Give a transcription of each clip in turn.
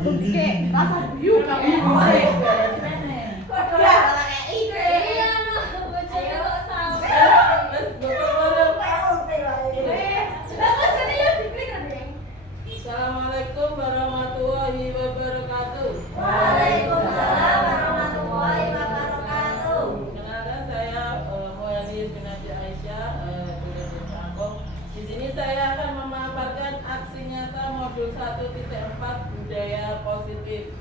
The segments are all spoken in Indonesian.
Kayak rasa biu Assalamualaikum warahmatullahi wabarakatuh. Waalaikumsalam warahmatullahi wabarakatuh. Kenalkan saya Muhammad Binati Aisyah dari Kampung. Di sini saya akan memaparkan aksi nyata modul 1.4 budaya positif.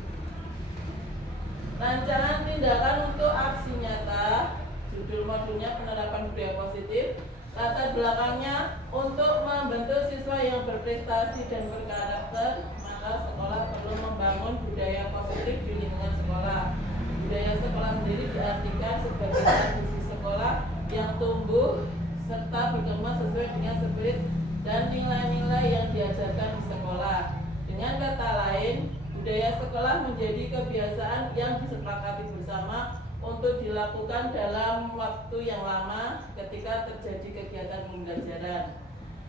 Rancangan tindakan untuk aksi nyata, judul modulnya penerapan budaya positif. Latar belakangnya untuk membentuk siswa yang berprestasi dan berkarakter, maka sekolah perlu membangun budaya positif di lingkungan sekolah. Budaya sekolah sendiri diartikan sebagai tradisi sekolah yang tumbuh serta berkembang sesuai dengan spirit dan nilai-nilai yang diajarkan di sekolah. Dengan kata lain, budaya sekolah menjadi kebiasaan yang disepakati bersama untuk dilakukan dalam waktu yang lama ketika terjadi kegiatan pembelajaran.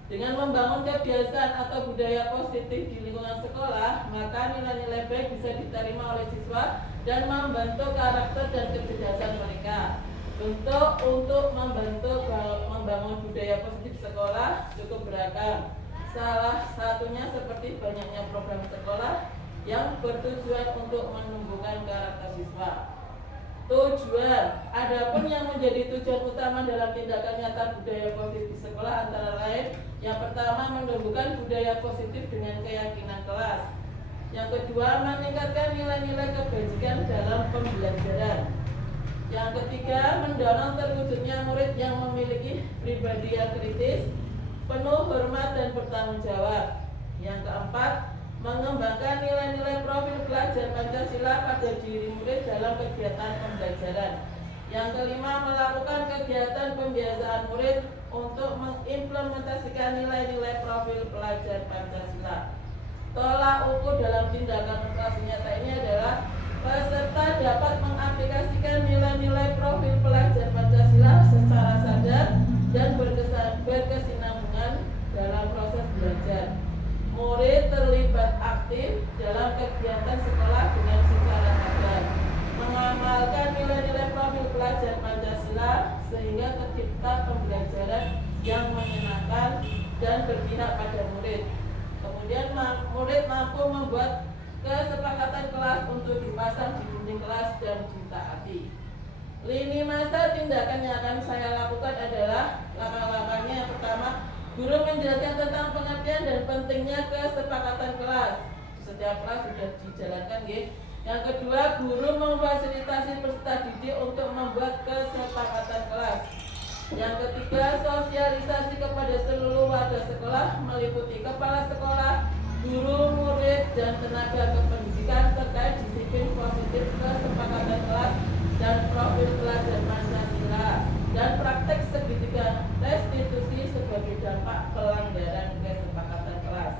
Dengan membangun kebiasaan atau budaya positif di lingkungan sekolah, maka nilai-nilai baik bisa diterima oleh siswa dan membentuk karakter dan kecerdasan mereka. Untuk membangun budaya positif sekolah cukup beragam. Salah satunya seperti banyaknya program sekolah yang bertujuan untuk menumbuhkan karakter siswa. Tujuan, adapun yang menjadi tujuan utama dalam tindakan nyata budaya positif di sekolah antara lain, yang pertama menumbuhkan budaya positif dengan keyakinan kelas. Yang kedua, meningkatkan nilai-nilai kebajikan dalam pembelajaran. Yang ketiga, mendorong terwujudnya murid yang memiliki pribadi yang kritis, penuh hormat dan bertanggung jawab. Yang keempat, mengembangkan nilai-nilai profil pelajar Pancasila pada diri murid dalam kegiatan pembelajaran. Yang kelima, melakukan kegiatan pembiasaan murid untuk mengimplementasikan nilai-nilai profil pelajar Pancasila. Tolak ukur dalam tindakan operasi nyata ini adalah peserta dapat mengaplikasikan nilai-nilai profil pelajar Pancasila secara sadar dan berkesinambungan dalam proses belajar. Murid terlibat aktif dalam kegiatan sekolah dengan secara sadar, mengamalkan nilai-nilai profil pelajar Pancasila sehingga tercipta pembelajaran yang menyenangkan dan berpihak pada murid. Kemudian murid mampu membuat kesepakatan kelas untuk dipasang di dinding kelas dan ditaati. Lini masa tindakan yang akan saya lakukan adalah langkah-langkahnya. Yang pertama, guru menjelaskan tentang pengertian dan pentingnya kesepakatan kelas. Setiap kelas sudah dijalankan, ya. Yang kedua, guru memfasilitasi peserta didik untuk membuat kesepakatan kelas. Yang ketiga, sosialisasi kepada seluruh warga sekolah meliputi kepala sekolah, guru, murid, dan tenaga kependidikan terkait disiplin positif kesepakatan kelas dan profil pelajar Pancasila dan praktek segitiga restitusi sebagai dampak pelanggaran kesepakatan kelas.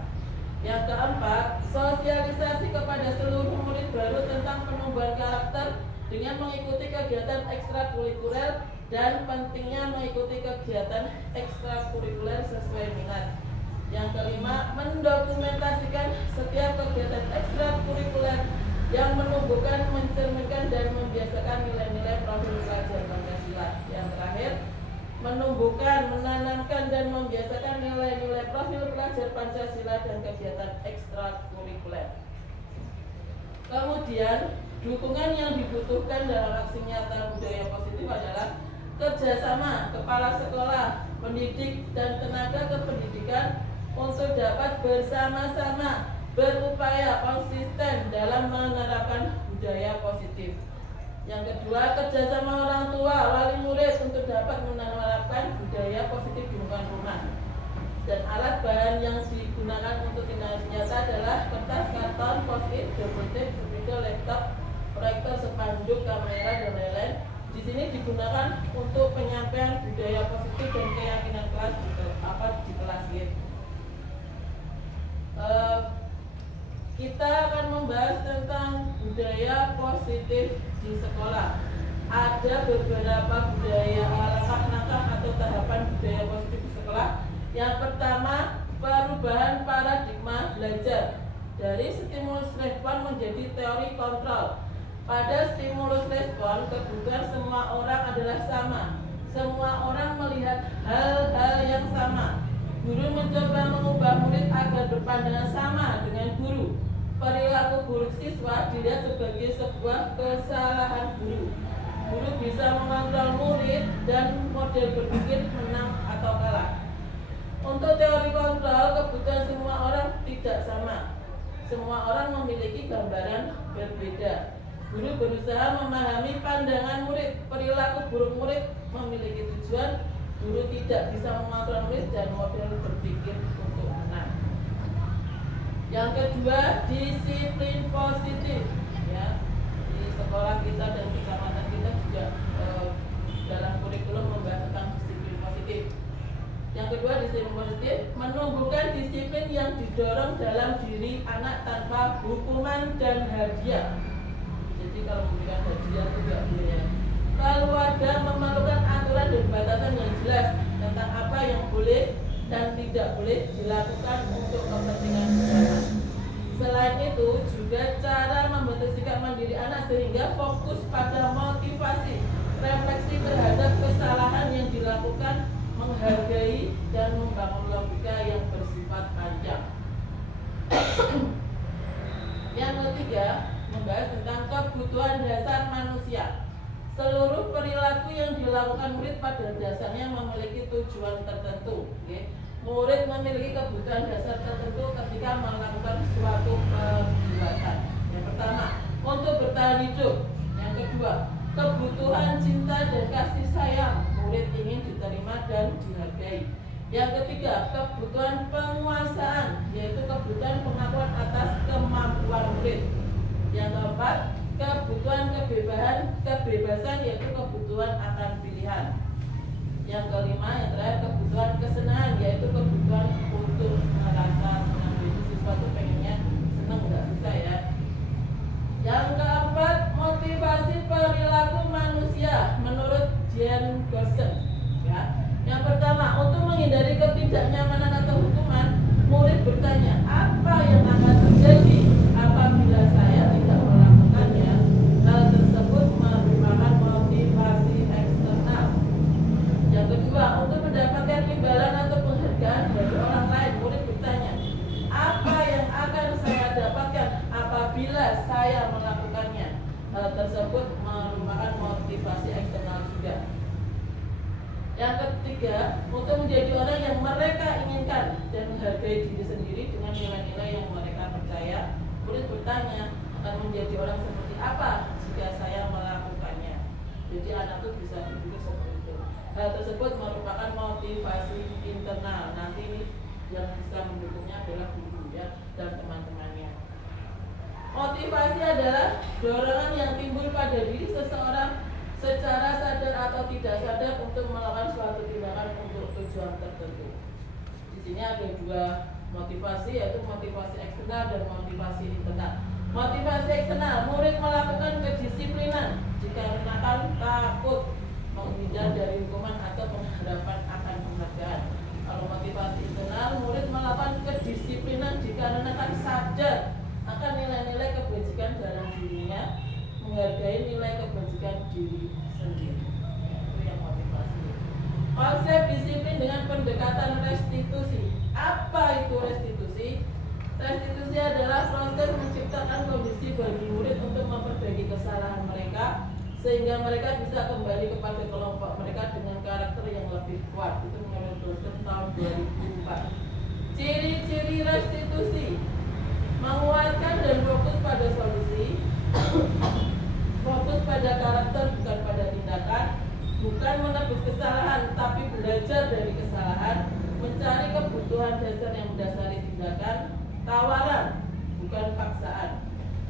Yang keempat, sosialisasi kepada seluruh murid baru tentang penumbuhan karakter dengan mengikuti kegiatan ekstrakurikuler dan pentingnya mengikuti kegiatan ekstrakurikuler sesuai minat. Yang kelima, mendokumentasikan setiap kegiatan ekstrakurikuler yang menumbuhkan, mencerminkan, dan membiasakan nilai-nilai profil pelajar Pancasila. Yang terakhir, menumbuhkan, menanamkan, dan membiasakan nilai-nilai profil pelajar Pancasila dan kegiatan ekstrakurikuler. Kemudian, dukungan yang dibutuhkan dalam aksi nyata budaya positif adalah kerjasama kepala sekolah, pendidik, dan tenaga kependidikan untuk dapat bersama-sama berupaya konsisten dalam menerapkan budaya positif. Yang kedua, kerjasama orang tua, wali murid untuk dapat menerapkan budaya positif di lingkungan rumah. Dan alat bahan yang digunakan untuk tindakan nyata adalah kertas, karton, post-it, double tape, spidol, laptop, proyektor, spanduk, kamera, dan lain-lain. Di sini digunakan untuk penyampaian budaya positif dan keyakinan kelas di kelas gitu. Kita akan membahas tentang budaya positif di sekolah. Ada beberapa budaya langkah-langkah atau tahapan budaya positif di sekolah. Yang pertama, perubahan paradigma belajar dari stimulus respon menjadi teori kontrol. Pada stimulus respon, kebutuhan semua orang adalah sama. Semua orang melihat hal-hal yang sama. Guru mencoba mengubah murid agar berpandangan sama dengan guru. Perilaku buruk siswa dilihat sebagai sebuah kesalahan guru. Guru bisa mengontrol murid dan model berpikir menang atau kalah. Untuk teori kontrol, kebutuhan semua orang tidak sama. Semua orang memiliki gambaran berbeda. Guru berusaha memahami pandangan murid. Perilaku buruk murid memiliki tujuan. Guru tidak bisa mengontrol murid dan model berpikir untuk menang. Yang kedua, disiplin positif. Ya, di sekolah kita dan kecamatan kita juga dalam kurikulum membahas tentang disiplin positif. Yang kedua, disiplin positif menumbuhkan disiplin yang didorong dalam diri anak tanpa hukuman dan hadiah. Jadi kalau memberikan hadiah itu tidak boleh. Keluarga memerlukan aturan dan batasan yang jelas tentang apa yang boleh dan tidak boleh dilakukan untuk kepentingan bersama. Selain itu, juga cara membentuk sikap mandiri anak sehingga fokus pada motivasi, refleksi terhadap kesalahan yang dilakukan, menghargai dan membangun logika yang bersifat panjang. Yang ketiga, membahas tentang kebutuhan dasar manusia. Seluruh perilaku yang dilakukan murid pada dasarnya memiliki tujuan tertentu. Murid memiliki kebutuhan dasar tertentu ketika melakukan suatu perbuatan. Yang pertama, untuk bertahan hidup. Yang kedua, kebutuhan cinta dan kasih sayang. Murid ingin diterima dan dihargai. Yang ketiga, kebutuhan penguasaan, yaitu kebutuhan pengakuan atas kemampuan murid. Yang keempat, kebutuhan kebebasan, yaitu kebutuhan akan pilihan. Yang kelima, yang terakhir, kebutuhan kesenangan, yaitu kebutuhan untuk merasa senang. Jadi siswa itu pengennya senang, nggak susah ya. Yang keempat, motivasi perilaku manusia menurut Jean Gosson. Ya. Yang pertama, untuk menghindari ketidaknyamanan atau hukuman, murid bertanya, apa yang akan terjadi apabila saya tidak melakukannya? Hal tersebut merupakan motivasi eksternal. Yang kedua, untuk mendapatkan imbalan atau penghargaan dari orang lain, murid bertanya, apa yang akan saya dapatkan apabila saya melakukannya? Hal tersebut merupakan motivasi eksternal juga. Yang ketiga, untuk menjadi orang yang mereka inginkan dan menghargai diri sendiri dengan nilai-nilai yang mereka percaya, murid bertanya, akan menjadi orang seperti apa jika saya melakukannya? Jadi anak itu bisa berpikir seperti itu. Hal tersebut merupakan motivasi internal. Nanti yang bisa mendukungnya adalah guru ya dan teman-temannya. Motivasi adalah dorongan yang timbul pada diri seseorang secara sadar atau tidak sadar untuk melakukan suatu tindakan untuk tujuan tertentu. Di sini ada dua motivasi, yaitu motivasi eksternal dan motivasi internal. Motivasi eksternal, murid melakukan kedisiplinan dikarenakan takut, menghindar dari hukuman atau pengharapan akan penghargaan. Kalau motivasi internal, murid melakukan kedisiplinan dikarenakan sadar akan nilai-nilai kebajikan dalam dirinya, menghargai nilai kebajikan diri sendiri. Itu yang motivasi. Konsep disiplin dengan pendekatan restitusi. Apa itu restitusi? Restitusi adalah proses menciptakan kondisi bagi murid untuk memperbaiki kesalahan mereka sehingga mereka bisa kembali kepada kelompok mereka dengan karakter yang lebih kuat. Itu menurut dosen tahun 2004. Ciri-ciri restitusi: menguatkan dan fokus pada solusi, fokus pada karakter bukan pada tindakan, bukan menebus kesalahan tapi belajar dari kesalahan, mencari kebutuhan dasar yang mendasari tindakan, tawaran bukan paksaan,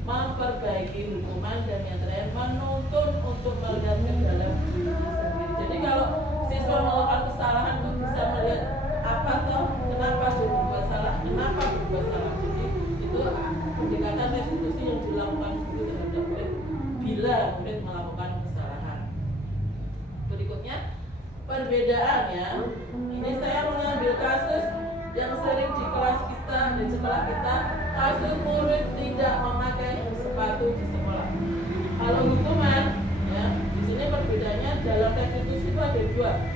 memperbaiki hukuman, dan yang terakhir menuntun untuk melihat ke dalam diri sendiri. Jadi kalau siswa melakukan kesalahan itu bisa melihat apa toh, kenapa dia berbuat salah, kenapa berbuat salah. Jadi itu pendekatan restitusi yang dilakukan guru terhadap murid bila murid melakukan kesalahan. Berikutnya perbedaan ya. Ini saya mengambil kasus yang sering di kelas kita dan sekolah kita, kasus murid tidak memakai sepatu.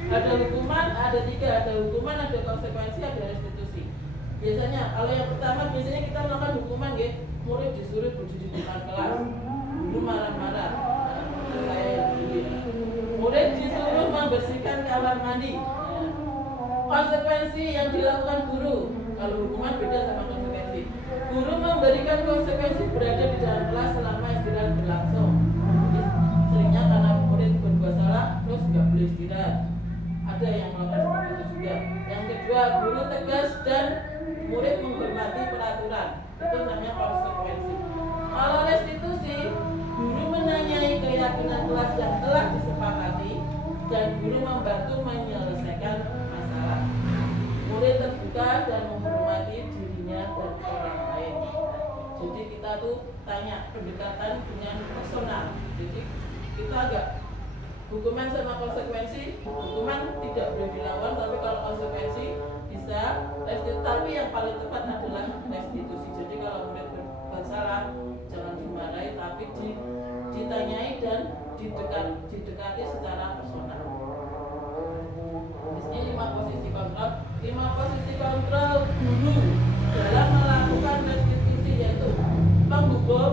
Ada hukuman, ada 3, ada hukuman, ada konsekuensi, ada restitusi. Biasanya kalau yang pertama biasanya kita melakukan hukuman ya, murid disuruh berdiri di depan kelas, guru marah-marah. Saya yang berdiri. Murid disuruh membersihkan kamar mandi. Konsekuensi yang dilakukan guru. Kalau hukuman beda sama konsekuensi. Guru memberikan konsekuensi berada di dalam kelas selama istirahat berlangsung. Seringnya karena murid berbuat salah, terus nggak boleh istirahat. Ada yang melakukan seperti itu juga. Yang kedua, guru tegas dan murid menghormati peraturan. Itu namanya konsekuensi. Kalau restitusi, guru menanyai keyakinan kelas yang telah disepakati dan guru membantu menyelesaikan masalah. Murid terbuka dan menghormati dirinya dan orang lain. Jadi kita tuh tanya pendekatan dengan personal. Jadi kita agak hukuman sama konsekuensi, hukuman tidak boleh dilawan, tapi kalau konsekuensi bisa restitusi. Tapi yang paling tepat adalah restitusi. Jadi kalau murid bersalah jangan dimarahi, tapi ditanyai dan didekati secara personal. Di sini 5 posisi kontrol. 5 posisi kontrol guru dalam melakukan restitusi yaitu penghukum,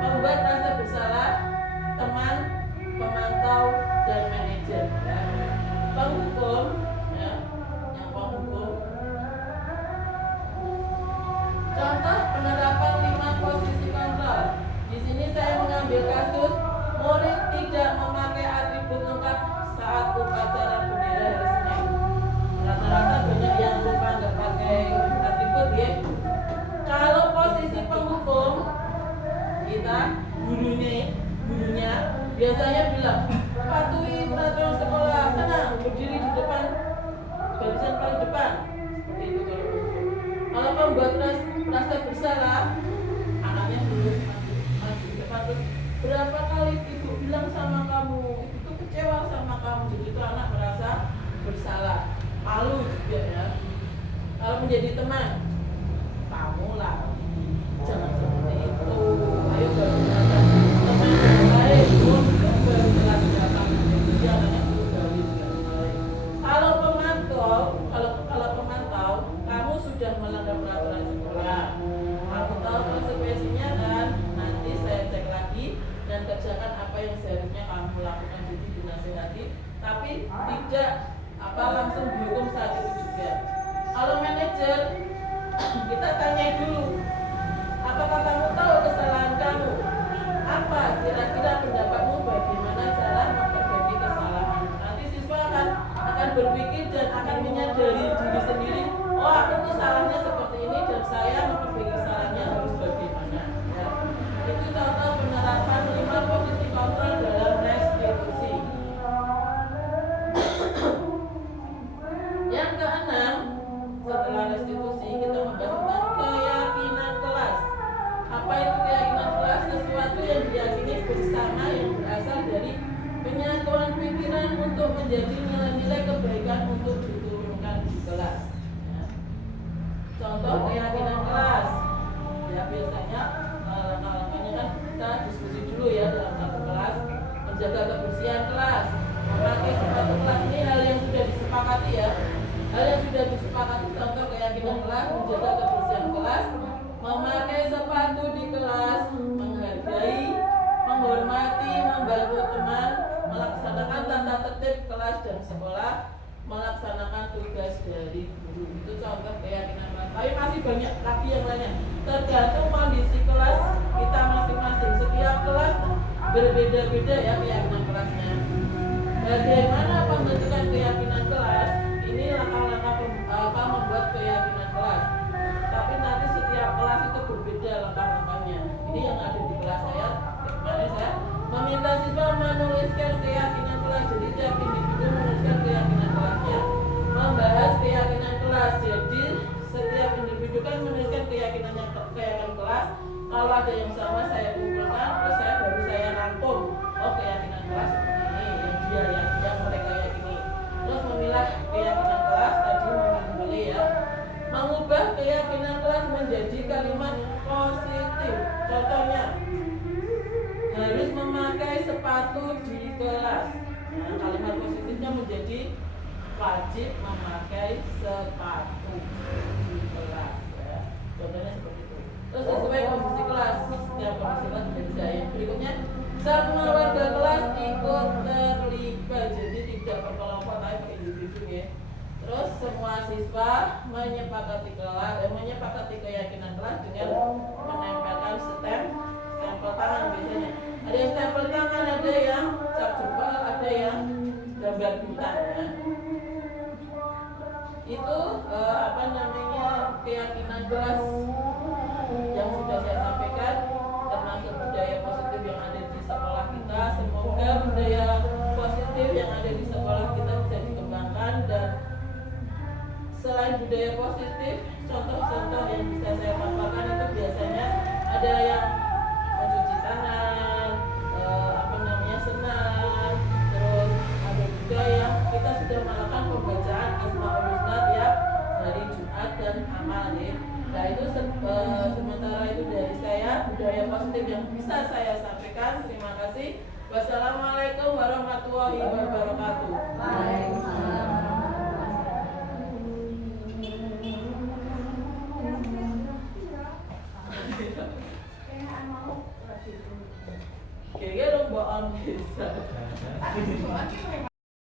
pembuat rasa bersalah, teman, pemantau, dan manajer. Ya. Penghukum, ya, yang penghukum. Contoh penerapan 5 posisi kontrol. Di sini saya mengambil kasus murid tidak memakai atribut lengkap saat upacara bendera hari Senin. Rata-rata banyak yang lupa nggak pakai atribut ya. Kalau posisi penghukum, kita gurunya biasanya bilang patuhi peraturan sekolah, tenang, berdiri di depan barisan paling depan. Seperti itu kalau penghukum. Kalau pembuat rasa bersalah, anaknya suruh maju di depan terus berapa kali ibu bilang sama kamu, ibu tuh kecewa sama kamu. Jadi itu anak merasa bersalah, malu juga ya. Kalau menjadi teman, kamu lah jangan seperti itu, ayo belajar teman yang baik, baru kelas datang. Jadi anaknya suruh balik dengan baik. Kalau pemantau, kamu sudah melanggar peraturan sekolah, kamu tahu konsekuensinya kan? Nanti saya cek lagi dan kerjakan apa yang seharusnya kamu lakukan. Jadi dinasihati, tapi tidak langsung dihukum saat itu juga. Kalau manajer, kita tanya dulu, apakah kamu tahu kesalahan kamu? Apa kira-kira pendapatmu bagaimana cara memperbaiki kesalahan? Nanti siswa akan berpikir dan akan menyadari diri sendiri, oh aku tuh salahnya seperti ini dan saya memperbaiki kesalahannya harus bagaimana. Ya. Itu contoh penerapan 5 posisi kontrol dalam restitusi. Yang keenam, setelah restitusi kita membahas tentang keyakinan kelas. Apa itu keyakinan kelas? Sesuatu yang diyakini bersama yang berasal dari penyatuan pikiran untuk menjadi nilai-nilai kebaikan untuk diturunkan di kelas. Ya. Contoh keyakinan kelas. Ya biasanya langkah-langkahnya kan kita diskusi dulu ya dalam satu kelas, menjaga kebersihan kelas, memakai sepatu kelas. Ini hal yang sudah disepakati ya. Hal yang sudah disepakati, contoh keyakinan kelas, menjaga kebersihan kelas, memakai sepatu di kelas, menghargai, menghormati, membantu teman, melaksanakan tata tertib kelas dan sekolah, melaksanakan tugas dari guru. Itu contoh keyakinan kelas. Tapi masih banyak lagi yang lainnya. Tergantung kondisi kelas kita masing-masing. Setiap kelas berbeda-beda ya keyakinan kelasnya. Bagaimana pembentukan keyakinan kelas? Ini langkah-langkah membuat keyakinan kelas. Tapi nanti setiap kelas itu berbeda langkah-langkahnya. Ini yang ada di kelas saya. Kemarin saya meminta siswa menuliskan keyakinan kelas. Jadi tiap individu menuliskan keyakinan kelasnya. Membahas keyakinan kelas. Jadi setiap individu kan menuliskan keyakinan kelas. Kalau ada yang sama saya kumpulkan, terus baru saya rangkum. Oh keyakinan kelas seperti ini, yang mereka yakini. Terus memilah keyakinan kelas tadi memilih ya. Mengubah keyakinan kelas menjadi kalimat positif. Contohnya harus memakai sepatu di kelas. Nah, kalimat positifnya menjadi wajib memakai sepatu di kelas ya. Contohnya seperti itu. Terus sesuai kondisi kelas, setiap kondisi kelas berbeda. Yang berikutnya, semua warga kelas ikut terlibat, jadi tidak berkelompok tapi per individu ya. Terus semua siswa menyepakati keyakinan kelas dengan menempelkan stempel tangan biasanya. Ada yang stempel tangan, ada yang cap jempol, ada yang gambar bintang ya. Itu keyakinan kelas yang sudah saya sampaikan, termasuk budaya positif yang ada di sekolah kita. Semoga budaya positif yang ada di sekolah kita bisa dikembangkan, dan selain budaya positif, contoh-contoh yang bisa saya paparkan itu biasanya ada yang mencuci tangan, senam, terus ada juga yang kita sudah melakukan pembacaan Asmaul Husna tiap hari Jumat dan amal ya. Nah itu sementara itu dari saya budaya positif yang bisa saya sampaikan. Terima kasih. Wassalamualaikum warahmatullahi wabarakatuh. Waalaikumsalam. Kira-kira dong bawa bisa.